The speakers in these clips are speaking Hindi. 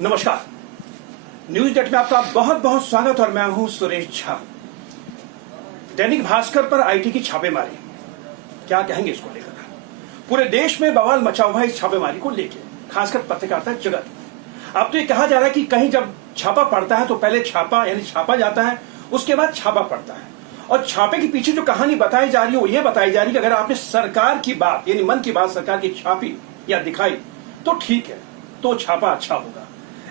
नमस्कार। न्यूज डेट में आपका बहुत बहुत स्वागत और मैं हूं सुरेश झा। दैनिक भास्कर पर आईटी की छापेमारी, क्या कहेंगे इसको लेकर? पूरे देश में बवाल मचा हुआ है इस छापेमारी को लेकर, खासकर पत्रकारिता जगत। अब तो ये कहा जा रहा है कि कहीं जब छापा पड़ता है तो पहले छापा जाता है, उसके बाद छापा पड़ता है। और छापे के पीछे जो कहानी बताई जा रही है वो ये बताई जा रही है कि अगर आपने सरकार की बात यानी मन की बात सरकार की छापी या दिखाई तो ठीक है, तो छापा अच्छा होगा।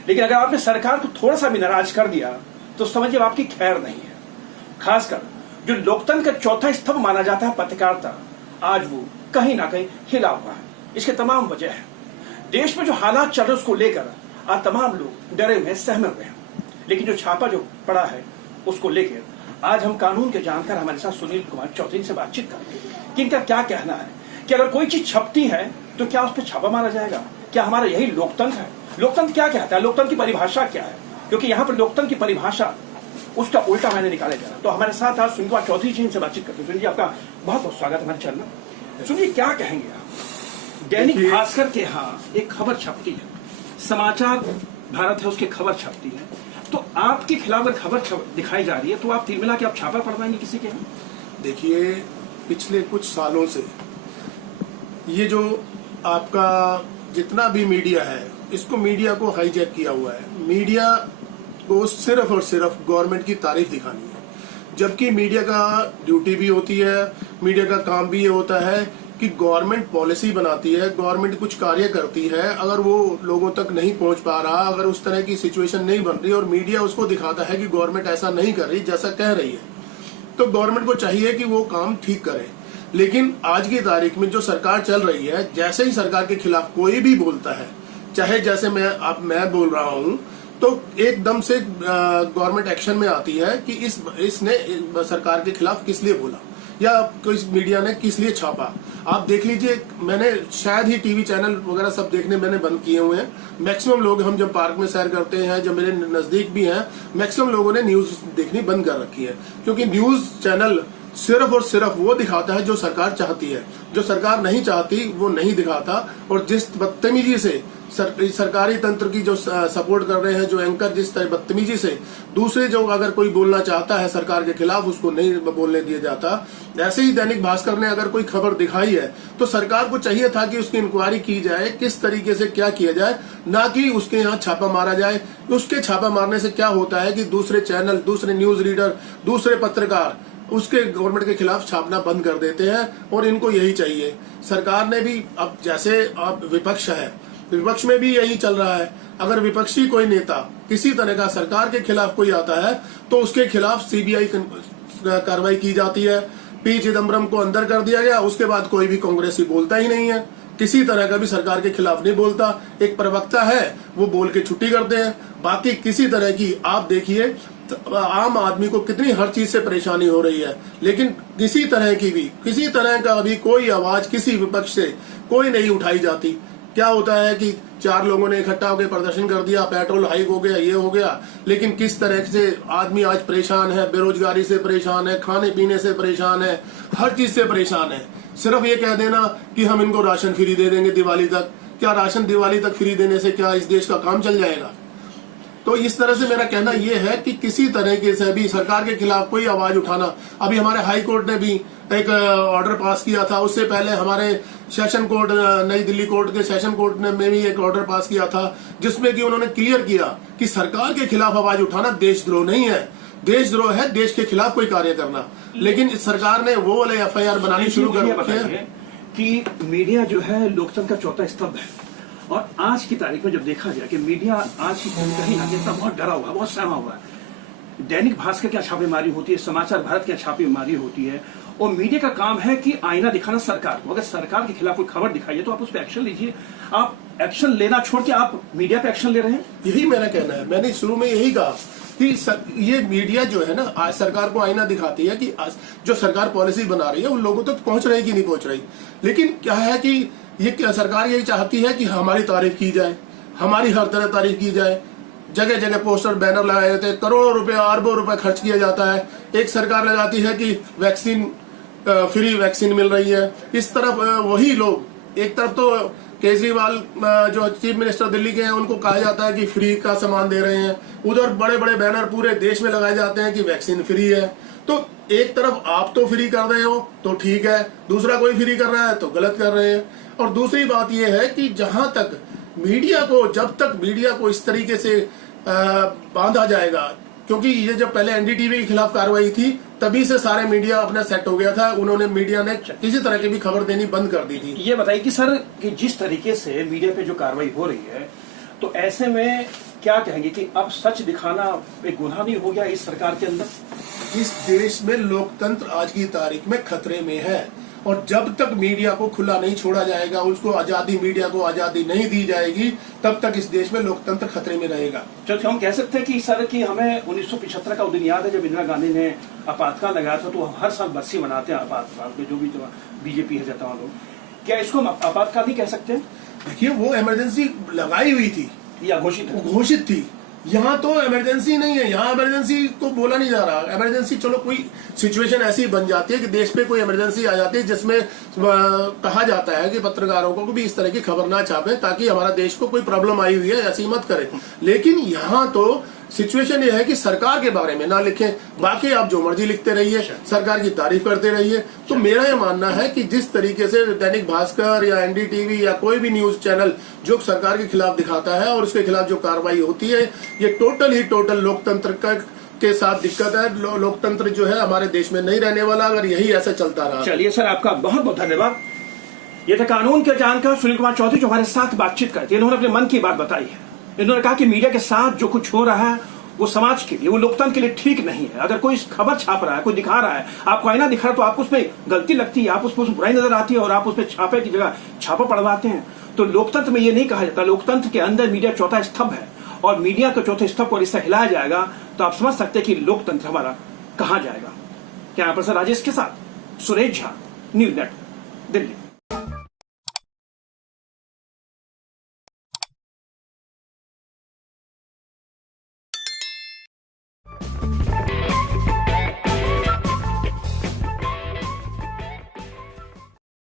लेकिन अगर आपने सरकार को थोड़ा सा भी नाराज कर दिया तो समझिए आपकी खैर नहीं है। खासकर जो लोकतंत्र का चौथा स्तंभ माना जाता है पत्रकारिता, आज वो कहीं ना कहीं हिला हुआ है। इसके तमाम वजह है। देश में जो हालात चल रहे उसको लेकर आज तमाम लोग डरे हुए, सहमे हुए हैं। लेकिन जो छापा जो पड़ा है उसको लेकर आज हम कानून के जानकार हमारे साथ सुनील कुमार चौधरी से बातचीत करेंगे कि इनका क्या कहना है कि अगर कोई चीज छपती है तो क्या उस पर छापा मारा जाएगा? क्या हमारा यही लोकतंत्र है? लोकतंत्र क्या कहता है? लोकतंत्र की परिभाषा क्या है? क्योंकि यहाँ पर लोकतंत्र की परिभाषा उसका उल्टा मैंने निकाला जा रहा। तो हमारे साथ आज सुनील कुमार चौधरी जी से बातचीत करते हैं। सुनील जी, आपका बहुत बहुत स्वागत हमारे चैनल में। सुनील, क्या कहेंगे आप? दैनिक भास्कर के यहाँ एक खबर छपती है, समाचार भारत है उसकी खबर छपती है, तो आपके खिलाफ अगर खबर दिखाई जा रही है तो आप तिलमिला के आप छापा पड़वाएंगे किसी के? देखिए, पिछले कुछ सालों से ये जो आपका जितना भी मीडिया है, इसको मीडिया को हाईजैक किया हुआ है। मीडिया को सिर्फ और सिर्फ गवर्नमेंट की तारीफ दिखानी है, जबकि मीडिया का ड्यूटी भी होती है, मीडिया का काम भी ये होता है कि गवर्नमेंट पॉलिसी बनाती है, गवर्नमेंट कुछ कार्य करती है, अगर वो लोगों तक नहीं पहुंच पा रहा, अगर उस तरह की सिचुएशन नहीं बन रही और मीडिया उसको दिखाता है कि गवर्नमेंट ऐसा नहीं कर रही जैसा कह रही है, तो गवर्नमेंट को चाहिए कि वो काम ठीक करे। लेकिन आज की तारीख में जो सरकार चल रही है, जैसे ही सरकार के खिलाफ कोई भी बोलता है, चाहे जैसे मैं बोल रहा हूं, तो एकदम से गवर्नमेंट एक्शन में आती है कि इसने सरकार के खिलाफ किस लिए बोला या कोई मीडिया ने किस लिए छापा। आप देख लीजिए, मैंने शायद ही टीवी चैनल वगैरह सब देखने मैंने बंद किए हुए हैं। मैक्सिमम लोग, हम जब पार्क में सैर करते हैं, जब मेरे नजदीक भी हैं, मैक्सिमम लोगों ने न्यूज देखनी बंद कर रखी है, क्योंकि न्यूज चैनल सिर्फ और सिर्फ वो दिखाता है जो सरकार चाहती है। जो सरकार नहीं चाहती वो नहीं दिखाता। और जिस बदतमीजी से सरकारी तंत्र की जो सपोर्ट कर रहे हैं जो एंकर, जिस तरह बदतमीजी से दूसरे जो अगर कोई बोलना चाहता है सरकार के खिलाफ, उसको नहीं बोलने दिया जाता। ऐसे ही दैनिक भास्कर ने अगर कोई खबर दिखाई है तो सरकार को चाहिए था कि उसकी इंक्वायरी की जाए, किस तरीके से क्या किया जाए, ना कि उसके यहाँ छापा मारा जाए। उसके छापा मारने से क्या होता है कि दूसरे चैनल, दूसरे न्यूज रीडर, दूसरे पत्रकार उसके गवर्नमेंट के खिलाफ छापना बंद कर देते हैं। और इनको यही चाहिए। सरकार ने भी, अब जैसे अब विपक्ष है, विपक्ष में भी यही चल रहा है। अगर विपक्षी कोई नेता किसी तरह का सरकार के खिलाफ कोई आता है तो उसके खिलाफ सीबीआई कार्रवाई की जाती है। पी चिदम्बरम को अंदर कर दिया गया, उसके बाद कोई भी कांग्रेसी बोलता ही नहीं है, किसी तरह का भी सरकार के खिलाफ नहीं बोलता। एक प्रवक्ता है, वो बोल के छुट्टी करते हैं। बाकी किसी तरह की, आप देखिए आम आदमी को कितनी हर चीज से परेशानी हो रही है, लेकिन किसी तरह का अभी कोई आवाज किसी विपक्ष से कोई नहीं उठाई जाती। क्या होता है कि 4 लोगों ने इकट्ठा होकर प्रदर्शन कर दिया, पेट्रोल हाइक हो गया, ये हो गया, लेकिन किस तरह से आदमी आज परेशान है, बेरोजगारी से परेशान है, खाने पीने से परेशान है, हर चीज से परेशान है। सिर्फ ये कह देना कि हम इनको राशन फ्री दे देंगे दिवाली तक, क्या राशन दिवाली तक फ्री देने से क्या इस देश का काम चल जाएगा? तो इस तरह से मेरा कहना यह है कि किसी तरीके से भी सरकार के खिलाफ कोई आवाज उठाना, अभी हमारे हाई कोर्ट ने भी एक ऑर्डर पास किया था, उससे पहले हमारे सेशन कोर्ट, नई दिल्ली कोर्ट के सेशन कोर्ट ने भी एक ऑर्डर पास किया था, जिसमें कि उन्होंने क्लियर किया कि सरकार के खिलाफ आवाज उठाना देशद्रोह नहीं है। देशद्रोह है देश के खिलाफ कोई कार्य करना। लेकिन सरकार ने वो वाले FIR बनानी शुरू कर रखी है कि मीडिया जो है लोकतंत्र का चौथा स्तंभ है। और आज की तारीख में जब देखा जाए कि मीडिया आज की कहीं ना कहीं बहुत डरा हुआ है, बहुत सहमा हुआ है। दैनिक भास्कर की छापेमारी होती है, समाचार भारत की छापेमारी होती है, और मीडिया का काम है कि आईना दिखाना सरकार को। अगर सरकार के खिलाफ कोई खबर दिखाई है तो आप उस पर एक्शन लीजिए। आप एक्शन लेना छोड़ के आप मीडिया पे एक्शन ले रहे हैं। यही मेरा कहना है। मैंने शुरू में यही कहा कि ये मीडिया जो है ना, आज सरकार को आईना दिखाती है कि जो सरकार पॉलिसी बना रही है उन लोगों तक पहुंच रही कि नहीं पहुंच रही। लेकिन क्या है कि ये सरकार यही चाहती है कि हमारी तारीफ की जाए, हमारी हर तरह तारीफ की जाए। जगह जगह पोस्टर बैनर लगाए जाते हैं, करोड़ों रुपए, अरबों रुपए खर्च किया जाता है। एक सरकार लगाती है कि वैक्सीन, फ्री वैक्सीन मिल रही है। इस तरफ वही लोग, एक तरफ तो केजरीवाल जो चीफ मिनिस्टर दिल्ली के हैं उनको कहा जाता है कि फ्री का सामान दे रहे हैं, उधर बड़े बड़े बैनर पूरे देश में लगाए जाते हैं कि वैक्सीन फ्री है। तो एक तरफ आप तो फ्री कर रहे हो तो ठीक है, दूसरा कोई फ्री कर रहा है तो गलत कर रहे हैं। और दूसरी बात यह है कि जहां तक मीडिया को, जब तक मीडिया को इस तरीके से बांधा जाएगा, क्योंकि ये जब पहले एनडीटीवी के खिलाफ कार्रवाई थी तभी से सारे मीडिया अपना सेट हो गया था, उन्होंने मीडिया ने किसी तरह की भी खबर देनी बंद कर दी थी। ये बताइए कि सर कि जिस तरीके से मीडिया पे जो कार्रवाई हो रही है, तो ऐसे में क्या कहेंगे कि अब सच दिखाना एक गुनाह नहीं हो गया इस सरकार के अंदर? इस देश में लोकतंत्र आज की तारीख में खतरे में है, और जब तक मीडिया को खुला नहीं छोड़ा जाएगा, उसको आजादी, मीडिया को आजादी नहीं दी जाएगी, तब तक इस देश में लोकतंत्र खतरे में रहेगा। तो हम कह सकते हैं कि सर कि हमें 1975 का दिन याद है जब इंदिरा गांधी ने आपातकाल लगाया था, तो हम हर साल बरसी मनाते हैं आपातकाल पे, जो भी बीजेपी है जाता है लोग, क्या इसको हम आपातकाल नहीं कह सकते? देखिए, वो इमरजेंसी लगाई हुई थी या घोषित थी। यहाँ तो इमरजेंसी नहीं है, यहाँ इमरजेंसी को बोला नहीं जा रहा। इमरजेंसी, चलो कोई सिचुएशन ऐसी बन जाती है कि देश पे कोई इमरजेंसी आ जाती है जिसमें कहा जाता है कि पत्रकारों को भी इस तरह की खबर ना छापे ताकि हमारा देश को कोई प्रॉब्लम आई हुई है ऐसी मत करें। लेकिन यहाँ तो सिचुएशन ये है कि सरकार के बारे में ना लिखें, बाकी आप जो मर्जी लिखते रहिए, सरकार की तारीफ करते रहिए। तो मेरा ये मानना है कि जिस तरीके से दैनिक भास्कर या एनडीटीवी या कोई भी न्यूज चैनल जो सरकार के खिलाफ दिखाता है और उसके खिलाफ जो कार्रवाई होती है, ये टोटल लोकतंत्र के साथ दिक्कत है। लोकतंत्र जो है हमारे देश में नहीं रहने वाला अगर यही ऐसा चलता रहा। चलिए सर, आपका बहुत बहुत धन्यवाद। ये था कानून के जानकार सुनील कुमार चौधरी जो हमारे साथ बातचीत करते हैं। इन्होंने अपने मन की बात बताई है। इन्होंने कहा कि मीडिया के साथ जो कुछ हो रहा है वो समाज के लिए, वो लोकतंत्र के लिए ठीक नहीं है। अगर कोई खबर छाप रहा है, कोई दिखा रहा है, आपको आईना दिखा रहा है, तो आपको उसमें गलती लगती है, आप उसको बुराई नजर आती है और आप उसमें छापे की जगह छापा पड़वाते हैं। तो लोकतंत्र में ये नहीं कहा जाता। लोकतंत्र के अंदर मीडिया चौथा स्तंभ है, और मीडिया के चौथे स्तंभ को इससे हिलाया जाएगा तो आप समझ सकते हैं कि लोकतंत्र हमारा कहां जाएगा। कैमरा पर्सन राजेश के साथ सुरेश झा, न्यूज़ नेट, दिल्ली।